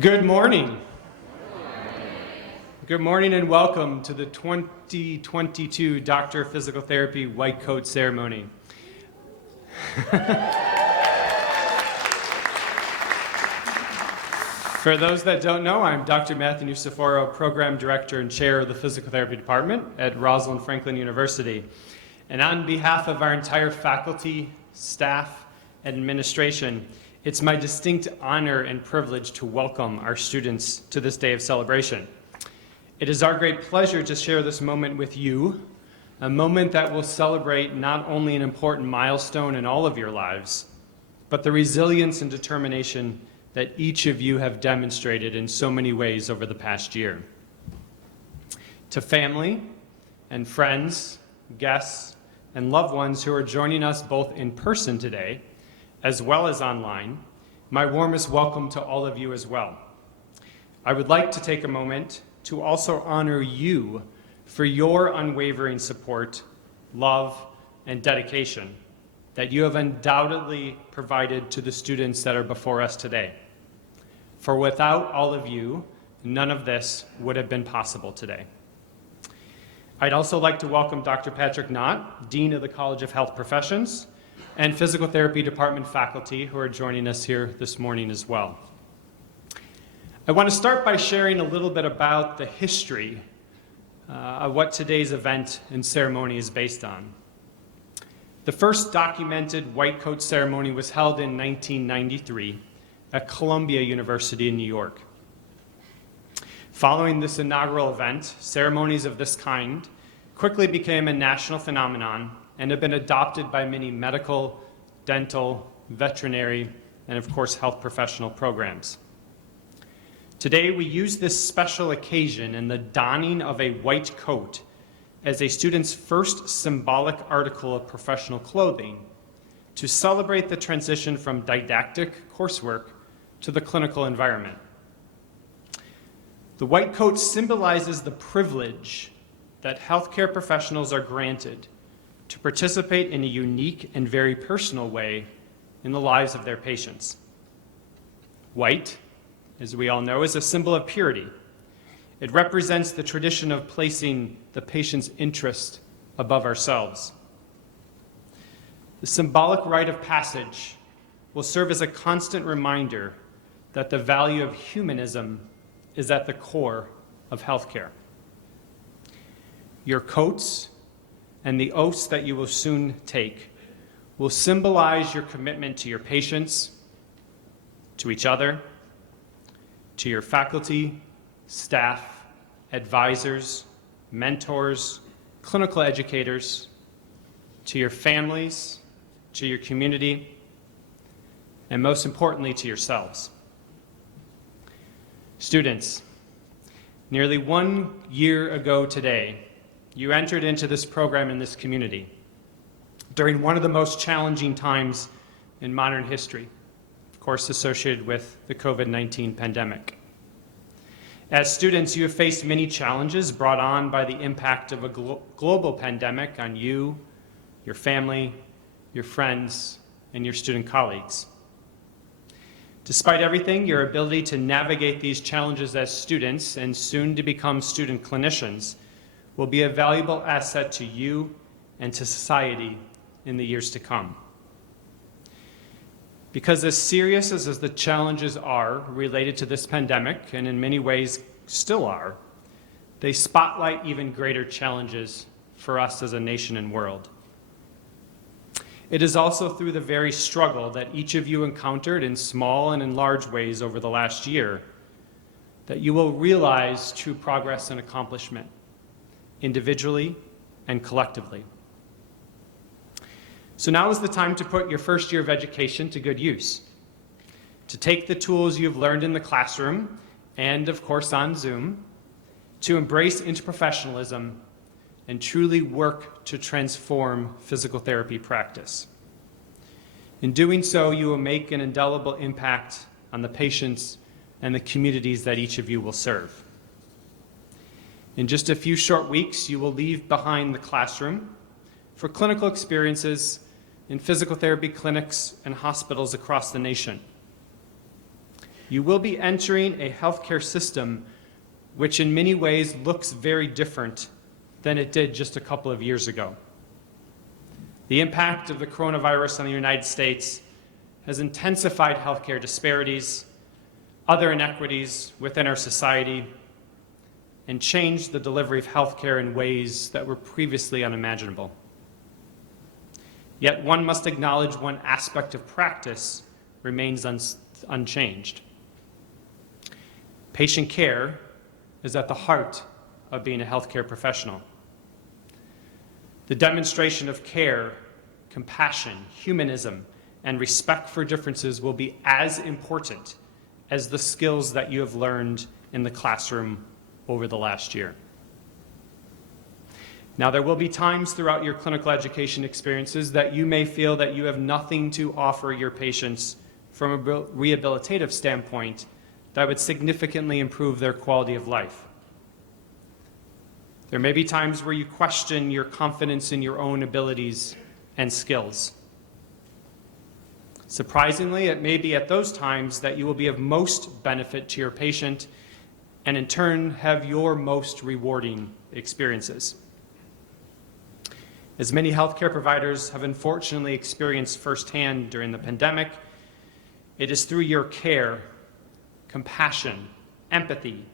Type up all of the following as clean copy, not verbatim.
Good morning. Good morning and welcome to the 2022 Doctor of Physical Therapy White Coat ceremony. For those that don't know, I'm Dr. Matthew Nuciforo, Program Director and Chair of the Physical Therapy Department at Rosalind Franklin University. And on behalf of our entire faculty, staff, and administration, it's my distinct honor and privilege to welcome our students to this day of celebration. It is our great pleasure to share this moment with you, a moment that will celebrate not only an important milestone in all of your lives, but the resilience and determination that each of you have demonstrated in so many ways over the past year. To family and friends, guests, and loved ones who are joining us both in person today, as well as online, my warmest welcome to all of you as well. I would like to take a moment to also honor you for your unwavering support, love, and dedication that you have undoubtedly provided to the students that are before us today. For without all of you, none of this would have been possible today. I'd also like to welcome Dr. Patrick Knott, Dean of the College of Health Professions, and Physical Therapy Department faculty who are joining us here this morning as well. I want to start by sharing a little bit about the history of what today's event and ceremony is based on. The first documented white coat ceremony was held in 1993 at Columbia University in New York. Following this inaugural event, ceremonies of this kind quickly became a national phenomenon and have been adopted by many medical, dental, veterinary, and of course health professional programs. Today we use this special occasion and the donning of a white coat as a student's first symbolic article of professional clothing to celebrate the transition from didactic coursework to the clinical environment. The white coat symbolizes the privilege that healthcare professionals are granted to participate in a unique and very personal way in the lives of their patients. White, as we all know, is a symbol of purity. It represents the tradition of placing the patient's interest above ourselves. The symbolic rite of passage will serve as a constant reminder that the value of humanism is at the core of healthcare. Your coats and the oaths that you will soon take will symbolize your commitment to your patients, to each other, to your faculty, staff, advisors, mentors, clinical educators, to your families, to your community, and most importantly, to yourselves. Students, nearly 1 year ago today, you entered into this program in this community during one of the most challenging times in modern history, of course associated with the COVID-19 pandemic. As students, you have faced many challenges brought on by the impact of a global pandemic on you, your family, your friends, and your student colleagues. Despite everything, your ability to navigate these challenges as students and soon to become student clinicians will be a valuable asset to you and to society in the years to come. Because as serious as the challenges are related to this pandemic, and in many ways still are, they spotlight even greater challenges for us as a nation and world. It is also through the very struggle that each of you encountered in small and in large ways over the last year that you will realize true progress and accomplishment, individually and collectively. So now is the time to put your first year of education to good use, to take the tools you've learned in the classroom and, of course, on Zoom, to embrace interprofessionalism and truly work to transform physical therapy practice. In doing so, you will make an indelible impact on the patients and the communities that each of you will serve. In just a few short weeks, you will leave behind the classroom for clinical experiences in physical therapy clinics and hospitals across the nation. You will be entering a healthcare system which in many ways looks very different than it did just a couple of years ago. The impact of the coronavirus on the United States has intensified healthcare disparities, other inequities within our society, and changed the delivery of healthcare in ways that were previously unimaginable. Yet one must acknowledge one aspect of practice remains unchanged. Patient care is at the heart of being a healthcare professional. The demonstration of care, compassion, humanism, and respect for differences will be as important as the skills that you have learned in the classroom over the last year. Now, there will be times throughout your clinical education experiences that you may feel that you have nothing to offer your patients from a rehabilitative standpoint that would significantly improve their quality of life. There may be times where you question your confidence in your own abilities and skills. Surprisingly, it may be at those times that you will be of most benefit to your patient and in turn have your most rewarding experiences. As many healthcare providers have unfortunately experienced firsthand during the pandemic, it is through your care, compassion, empathy,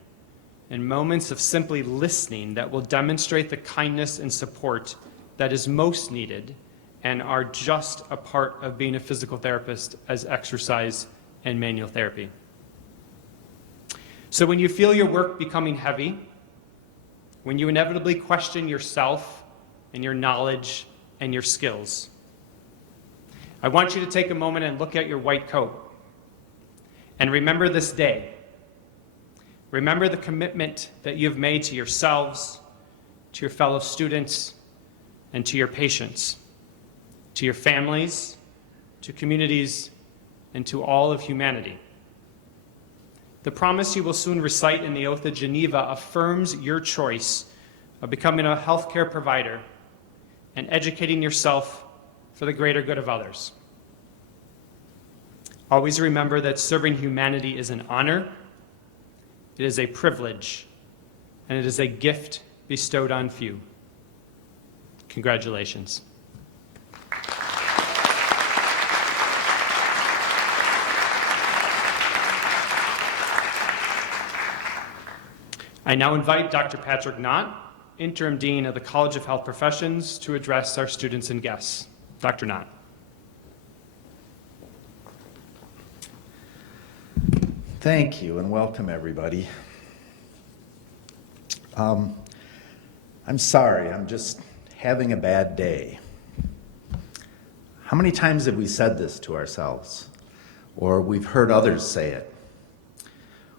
and moments of simply listening that will demonstrate the kindness and support that is most needed and are just a part of being a physical therapist as exercise and manual therapy. So when you feel your work becoming heavy, when you inevitably question yourself and your knowledge and your skills, I want you to take a moment and look at your white coat and remember this day. Remember the commitment that you've made to yourselves, to your fellow students, and to your patients, to your families, to communities, and to all of humanity. The promise you will soon recite in the Oath of Geneva affirms your choice of becoming a healthcare provider and educating yourself for the greater good of others. Always remember that serving humanity is an honor, it is a privilege, and it is a gift bestowed on few. Congratulations. I now invite Dr. Patrick Knott, Interim Dean of the College of Health Professions, to address our students and guests. Dr. Knott. Thank you and welcome everybody. I'm sorry, I'm just having a bad day. How many times have we said this to ourselves? Or we've heard others say it?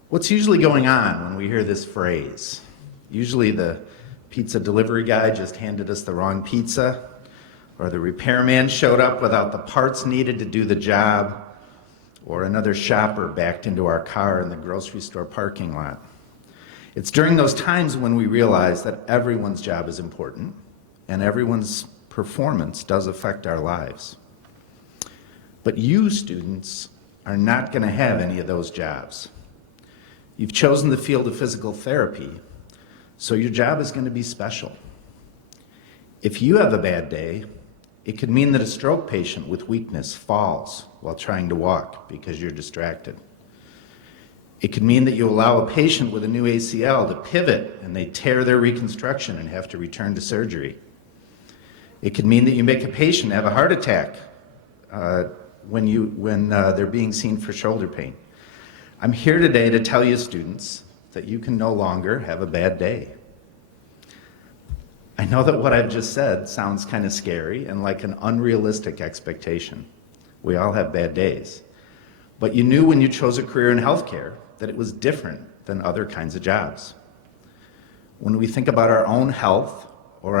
What's usually going on when we hear this phrase? Usually the pizza delivery guy just handed us the wrong pizza, or the repairman showed up without the parts needed to do the job, or another shopper backed into our car in the grocery store parking lot. It's during those times when we realize that everyone's job is important and everyone's performance does affect our lives. But you, students, are not going to have any of those jobs. You've chosen the field of physical therapy, so your job is going to be special. If you have a bad day, it could mean that a stroke patient with weakness falls while trying to walk because you're distracted. It could mean that you allow a patient with a new ACL to pivot and they tear their reconstruction and have to return to surgery. It could mean that you make a patient have a heart attack when they're being seen for shoulder pain. I'm here today to tell you, students, that you can no longer have a bad day. I know that what I've just said sounds kind of scary and like an unrealistic expectation. We all have bad days. But you knew when you chose a career in healthcare that it was different than other kinds of jobs. When we think about our own health or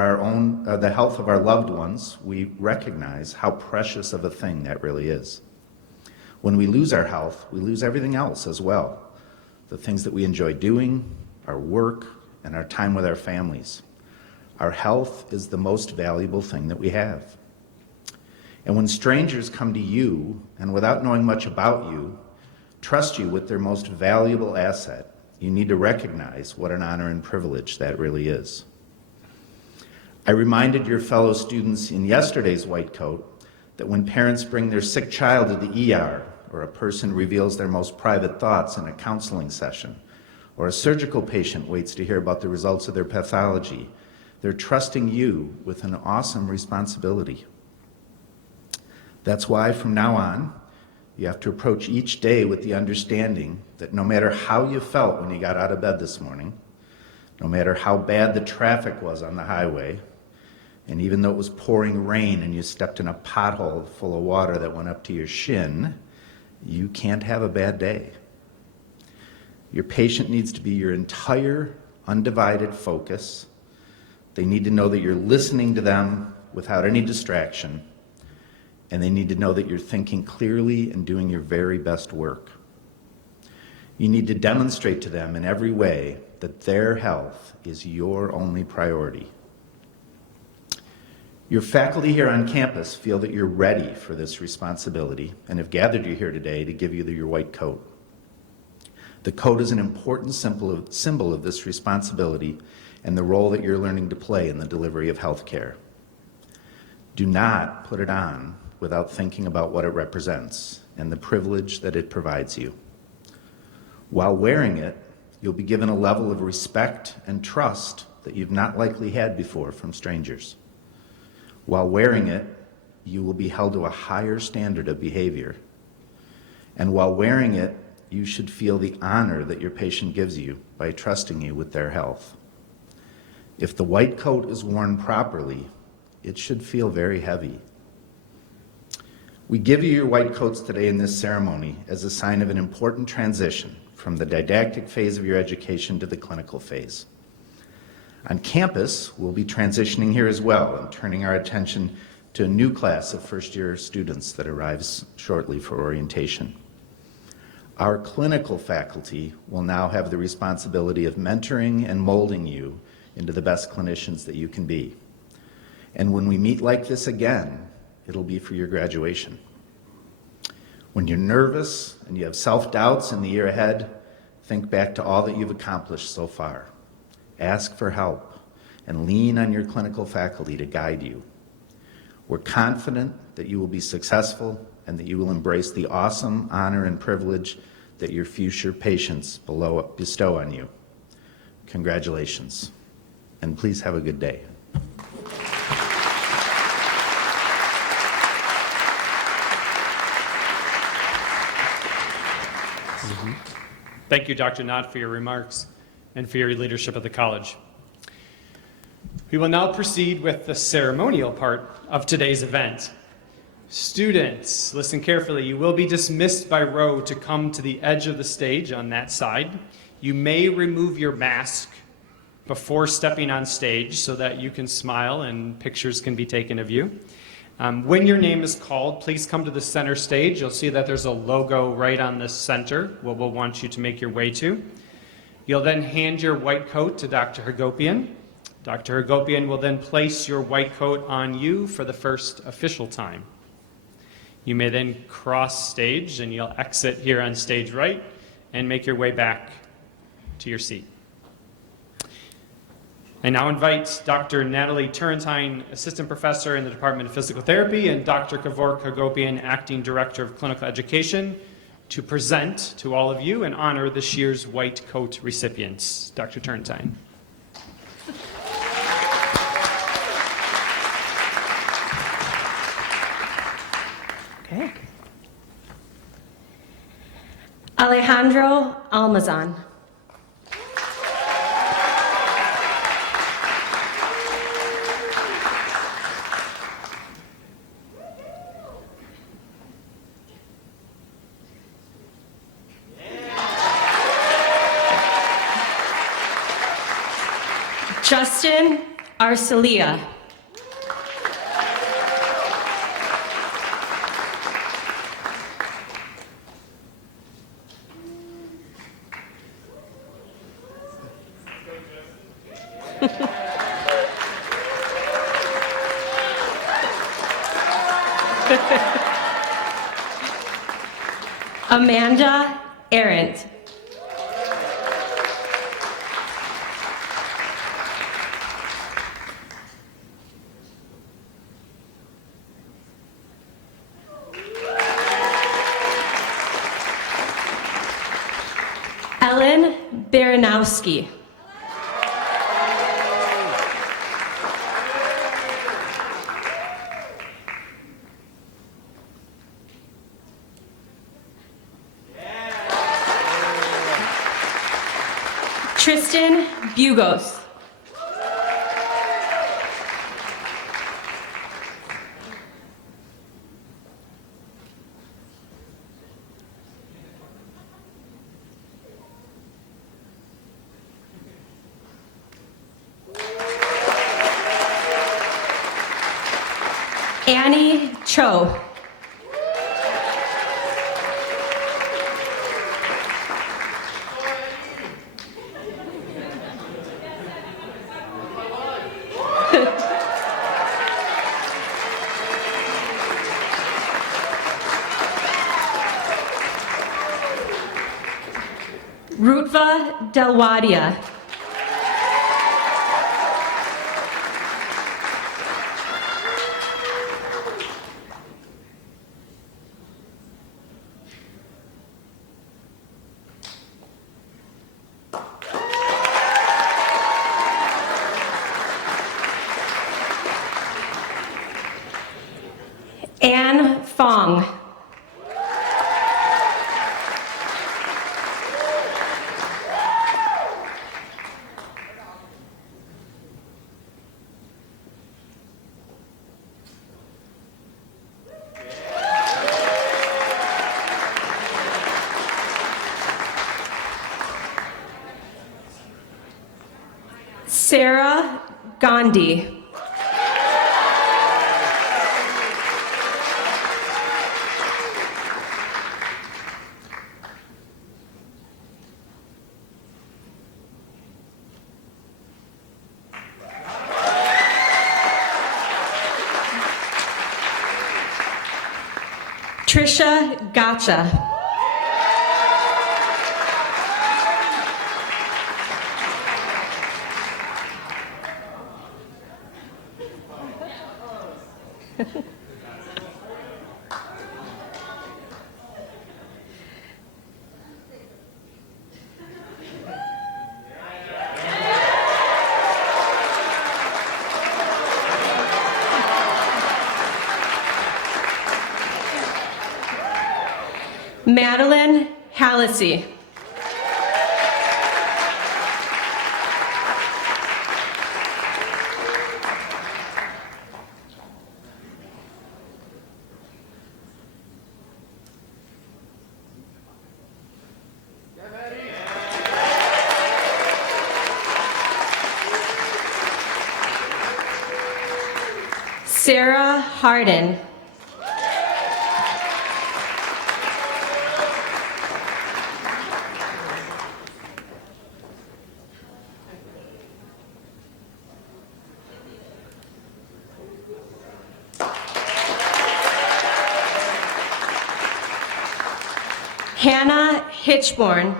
the health of our loved ones, we recognize how precious of a thing that really is. When we lose our health, we lose everything else as well. The things that we enjoy doing, our work, and our time with our families. Our health is the most valuable thing that we have. And when strangers come to you and without knowing much about you, trust you with their most valuable asset, you need to recognize what an honor and privilege that really is. I reminded your fellow students in yesterday's White Coat that when parents bring their sick child to the ER, or a person reveals their most private thoughts in a counseling session, or a surgical patient waits to hear about the results of their pathology, they're trusting you with an awesome responsibility. That's why from now on, you have to approach each day with the understanding that no matter how you felt when you got out of bed this morning, no matter how bad the traffic was on the highway, and even though it was pouring rain and you stepped in a pothole full of water that went up to your shin, you can't have a bad day. Your patient needs to be your entire undivided focus. They need to know that you're listening to them without any distraction, and they need to know that you're thinking clearly and doing your very best work. You need to demonstrate to them in every way that their health is your only priority. Your faculty here on campus feel that you're ready for this responsibility and have gathered you here today to give you your white coat. The coat is an important symbol of this responsibility and the role that you're learning to play in the delivery of health care. Do not put it on without thinking about what it represents and the privilege that it provides you. While wearing it, you'll be given a level of respect and trust that you've not likely had before from strangers. While wearing it, you will be held to a higher standard of behavior. And while wearing it, you should feel the honor that your patient gives you by trusting you with their health. If the white coat is worn properly, it should feel very heavy. We give you your white coats today in this ceremony as a sign of an important transition from the didactic phase of your education to the clinical phase. On campus, we'll be transitioning here as well and turning our attention to a new class of first-year students that arrives shortly for orientation. Our clinical faculty will now have the responsibility of mentoring and molding you into the best clinicians that you can be. And when we meet like this again, it'll be for your graduation. When you're nervous and you have self-doubts in the year ahead, think back to all that you've accomplished so far. Ask for help and lean on your clinical faculty to guide you. We're confident that you will be successful and that you will embrace the awesome honor and privilege that your future patients bestow on you. Congratulations, and please have a good day. Thank you, Dr. Knott, for your remarks and for your leadership of the college. We will now proceed with the ceremonial part of today's event. Students, listen carefully. You will be dismissed by row to come to the edge of the stage on that side. You may remove your mask before stepping on stage so that you can smile and pictures can be taken of you. When your name is called, please come to the center stage. You'll see that there's a logo right on the center what we'll want you to make your way to. You'll then hand your white coat to Dr. Hagopian. Dr. Hagopian will then place your white coat on you for the first official time. You may then cross stage and you'll exit here on stage right and make your way back to your seat. I now invite Dr. Natalie Turrentine, Assistant Professor in the Department of Physical Therapy, and Dr. Kevork Hagopian, Acting Director of Clinical Education, to present to all of you and honor this year's white coat recipients. Dr. Turrentine. Okay. Alejandro Almazan. Justin Arcelia. Amanda Arendt. Ellen Baranowski. Tristan Bugos. Annie Cho. Rutva Delwadia. Anne Fong. Sarah Gandhi. Trisha Gotcha. Madeline Hallisey. Sarah Harden. Hannah Hitchborn.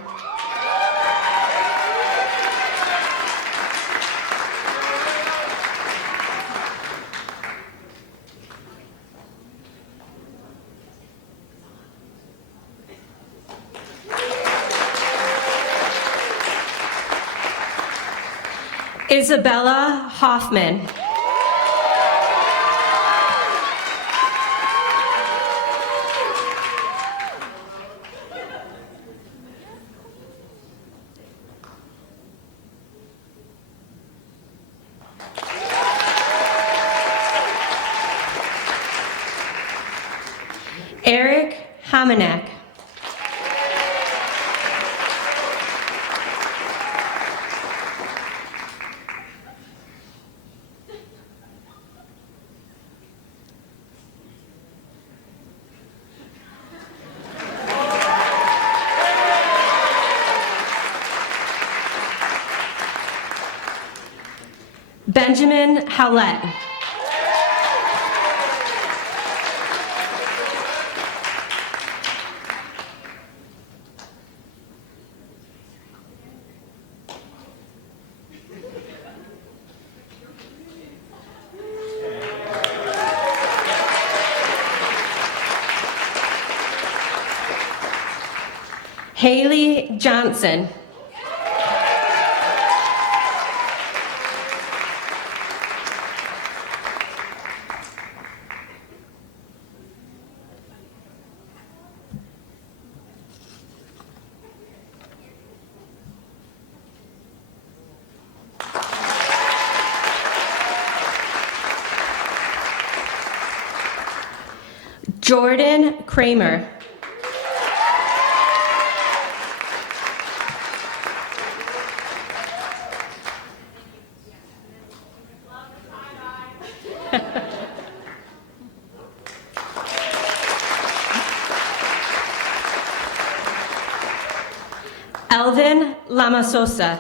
Isabella Hoffman. Eric Hamanek. Benjamin Howlett. Haley Johnson. Jordan Kramer. Elvin Lamasosa.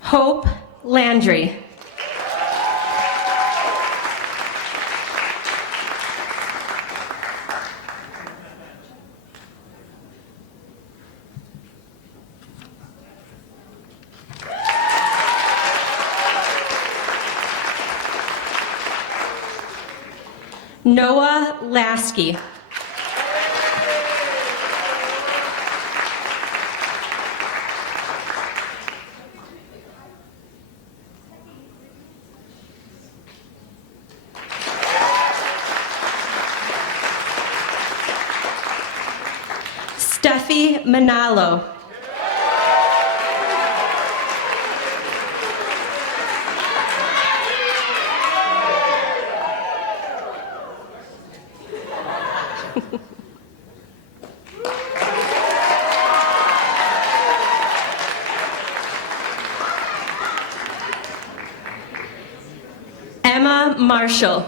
Hope Landry. Noah Lasky. Steffi Manalo. Emma Marshall.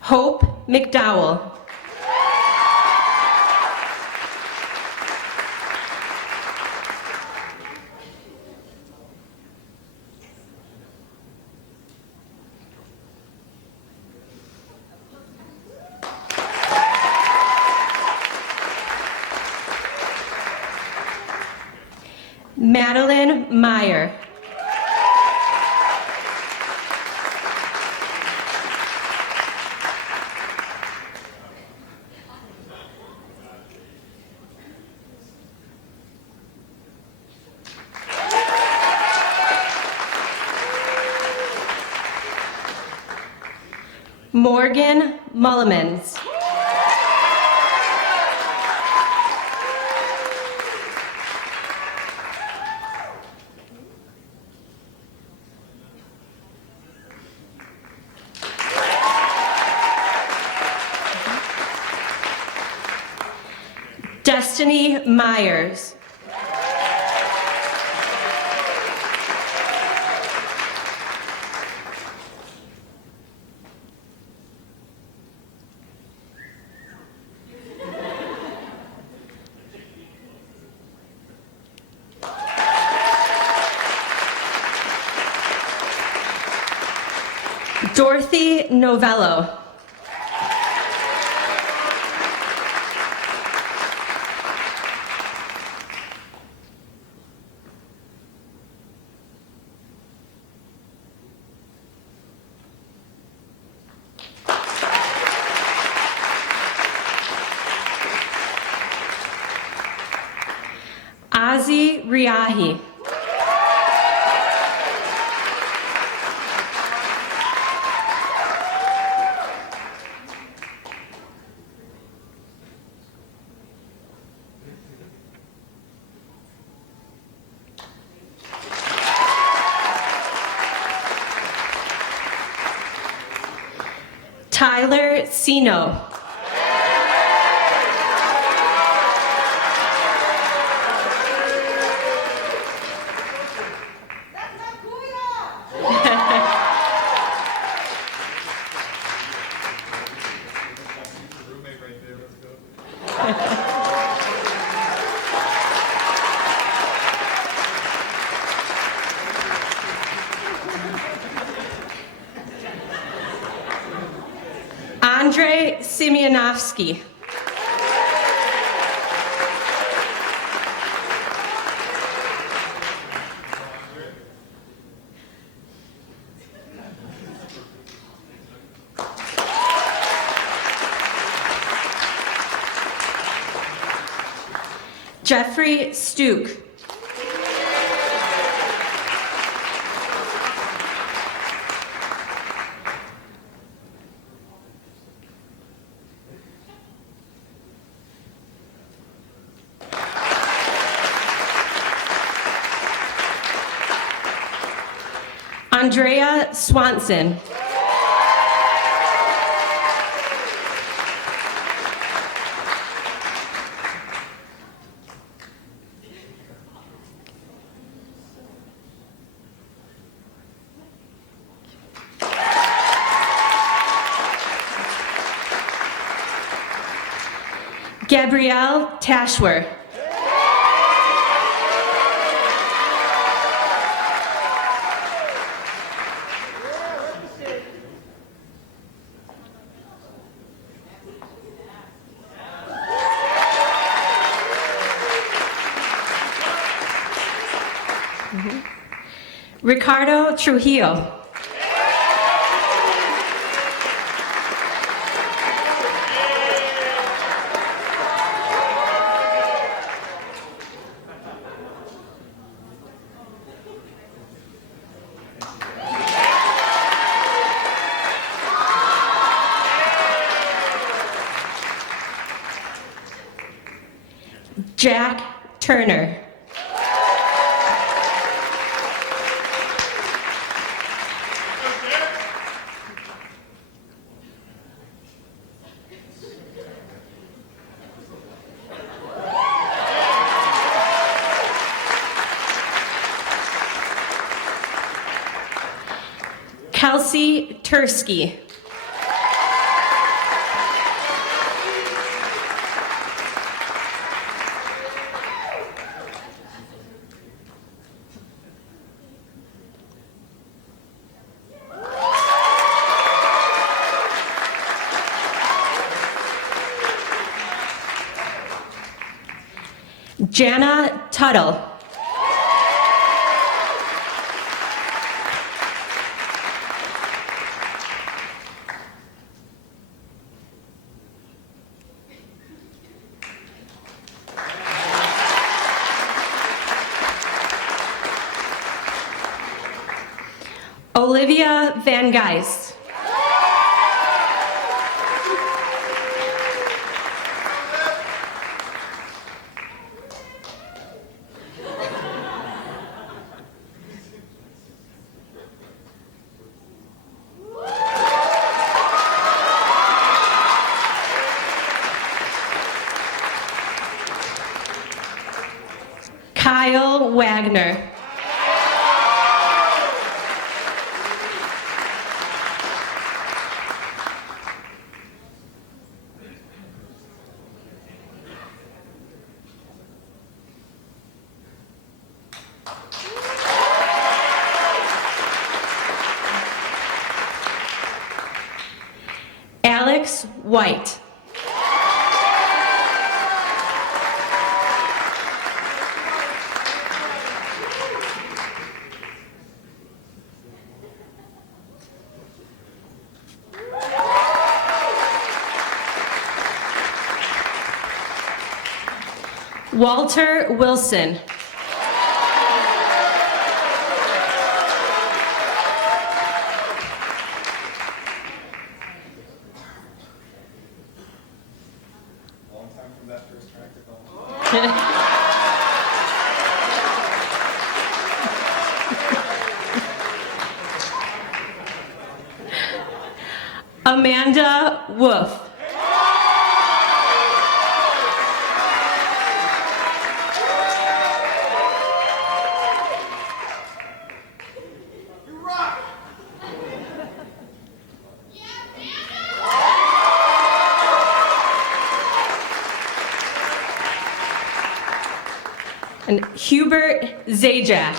Hope McDowell. Madeline Meyer. Morgan Mullimans. Destiny Myers. Dorothy Novello. Ozzy Riahi. Tyler Sino. Simeonovsky. Jeffrey Stuke. Andrea Swanson. Gabrielle Tashwer. Ricardo Trujillo. Jack Turner. Kelsey Tursky. Jana Tuttle. Olivia Van Geist. Kyle Wagner. Alex White. Walter Wilson. Long time from that first tractor call. Amanda Wolf. And Hubert Zajac.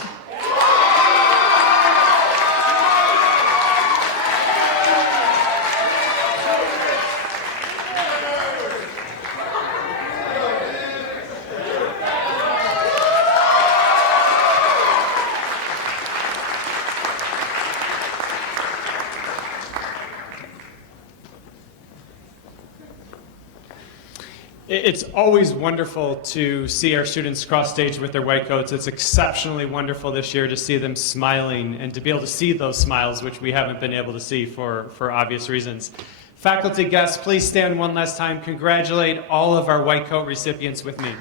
It's always wonderful to see our students cross stage with their white coats. It's exceptionally wonderful this year to see them smiling and to be able to see those smiles, which we haven't been able to see for obvious reasons. Faculty guests, please stand one last time. Congratulate all of our white coat recipients with me.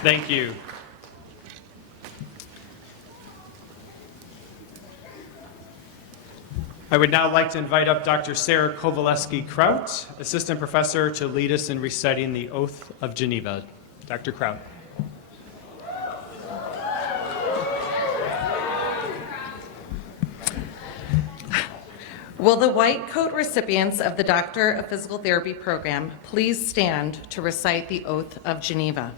Thank you. I would now like to invite up Dr. Sarah Kowaleski-Kraut, Assistant Professor, to lead us in reciting the Oath of Geneva. Dr. Kraut. Will the white coat recipients of the Doctor of Physical Therapy program please stand to recite the Oath of Geneva?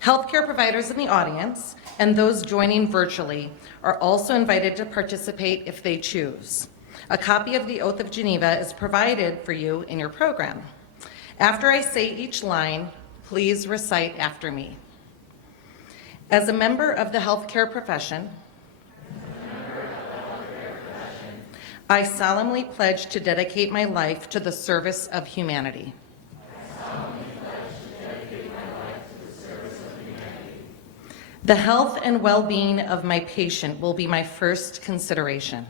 Healthcare providers in the audience and those joining virtually are also invited to participate if they choose. A copy of the Oath of Geneva is provided for you in your program. After I say each line, please recite after me. As a member of the healthcare profession, I solemnly pledge to dedicate my life to the service of humanity. The health and well-being of my patient will be my first consideration.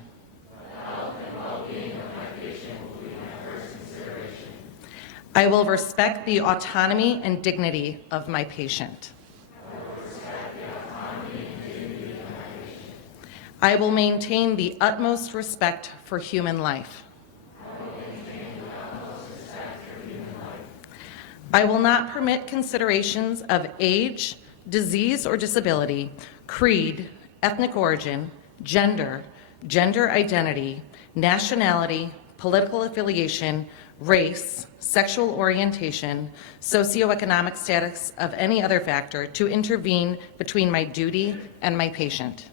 I will respect the autonomy and dignity of my patient. I will maintain the utmost respect for human life. I will not permit considerations of age, disease or disability, creed, ethnic origin, gender, gender identity, nationality, political affiliation, race, sexual orientation, socioeconomic status of any other factor to intervene between my duty and my patient.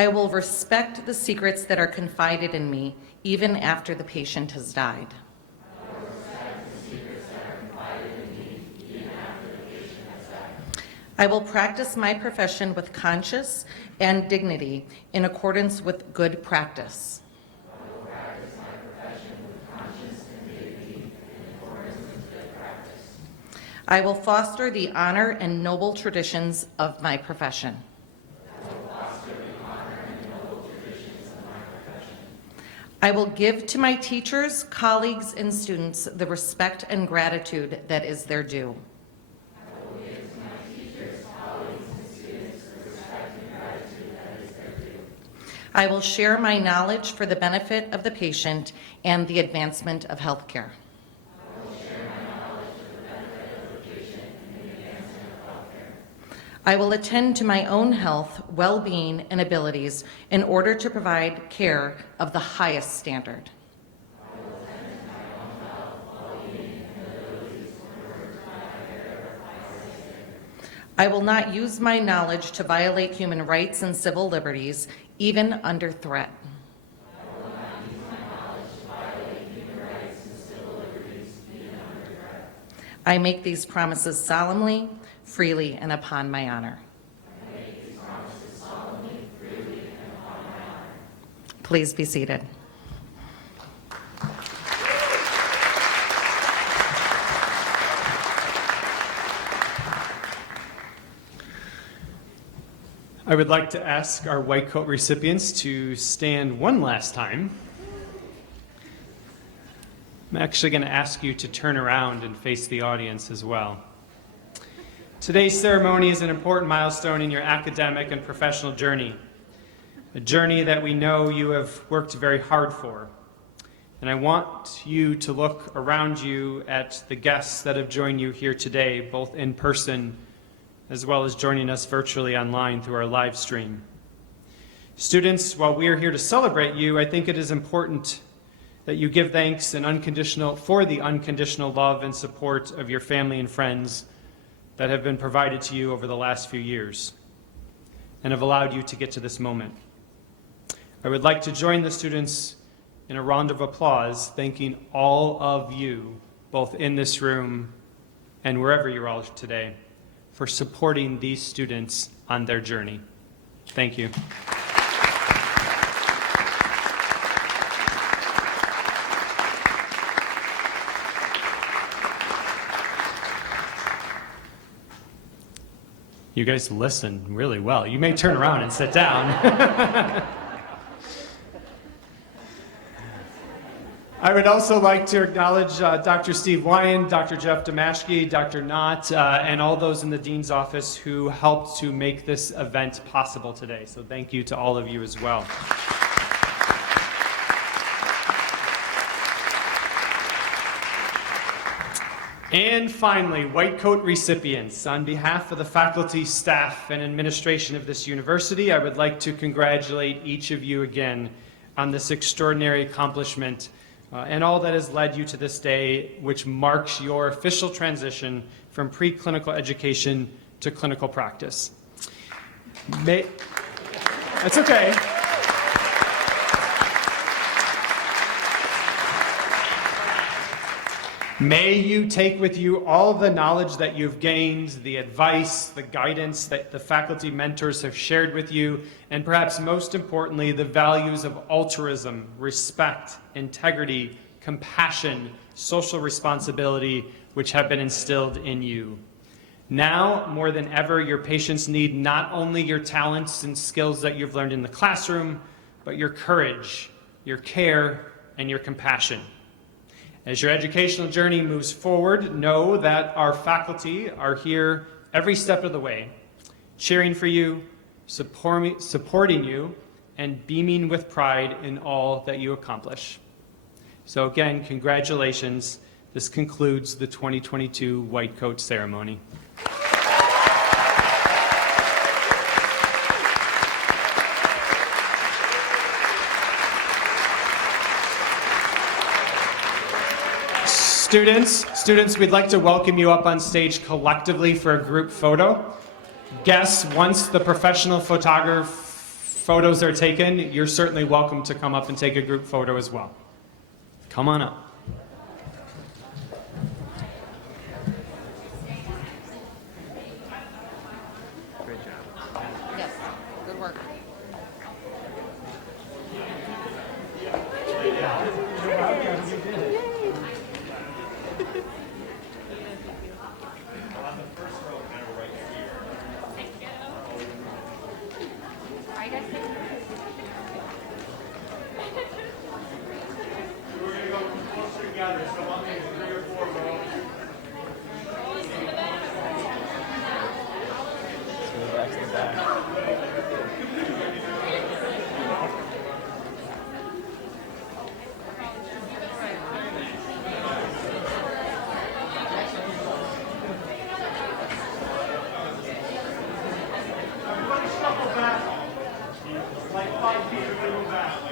I will respect the secrets that are confided in me, even after the patient has died. I will practice my profession with conscience and dignity in accordance with good practice. I will foster the honor and noble traditions of my profession. I will give to my teachers, colleagues, and students the respect and gratitude that is their due. I will share my knowledge for the benefit of the patient and the advancement of healthcare. I will attend to my own health, well-being, and abilities in order to provide care of the highest standard. I will not use my knowledge to violate human rights and civil liberties, even under threat. I make these promises solemnly, freely, and upon my honor. Please be seated. I would like to ask our white coat recipients to stand one last time. I'm actually going to ask you to turn around and face the audience as well. Today's ceremony is an important milestone in your academic and professional journey, a journey that we know you have worked very hard for. And I want you to look around you at the guests that have joined you here today, both in person as well as joining us virtually online through our live stream. Students, while we are here to celebrate you, I think it is important that you give thanks and for the unconditional love and support of your family and friends that have been provided to you over the last few years and have allowed you to get to this moment. I would like to join the students in a round of applause, thanking all of you, both in this room and wherever you're all today, for supporting these students on their journey. Thank you. You guys listen really well. You may turn around and sit down. I would also like to acknowledge Dr. Steve Wyan, Dr. Jeff Damashki, Dr. Knott, and all those in the Dean's office who helped to make this event possible today. So thank you to all of you as well. And finally, White Coat recipients. On behalf of the faculty, staff, and administration of this university, I would like to congratulate each of you again on this extraordinary accomplishment and all that has led you to this day, which marks your official transition from preclinical education to clinical practice. That's okay. May you take with you all the knowledge that you've gained, the advice, the guidance that the faculty mentors have shared with you, and perhaps most importantly, the values of altruism, respect, integrity, compassion, social responsibility, which have been instilled in you. Now, more than ever, your patients need not only your talents and skills that you've learned in the classroom, but your courage, your care, and your compassion. As your educational journey moves forward, know that our faculty are here every step of the way, cheering for you, supporting you, and beaming with pride in all that you accomplish. So again, congratulations. This concludes the 2022 White Coat ceremony. Students, we'd like to welcome you up on stage collectively for a group photo. Guests, once the professional photos are taken, you're certainly welcome to come up and take a group photo as well. Come on up. Great job. Yes, good work. We're going to go closer together, so one thing, 3 or 4 rows. Everybody shuffle back. Like 5 feet, we're going to go back.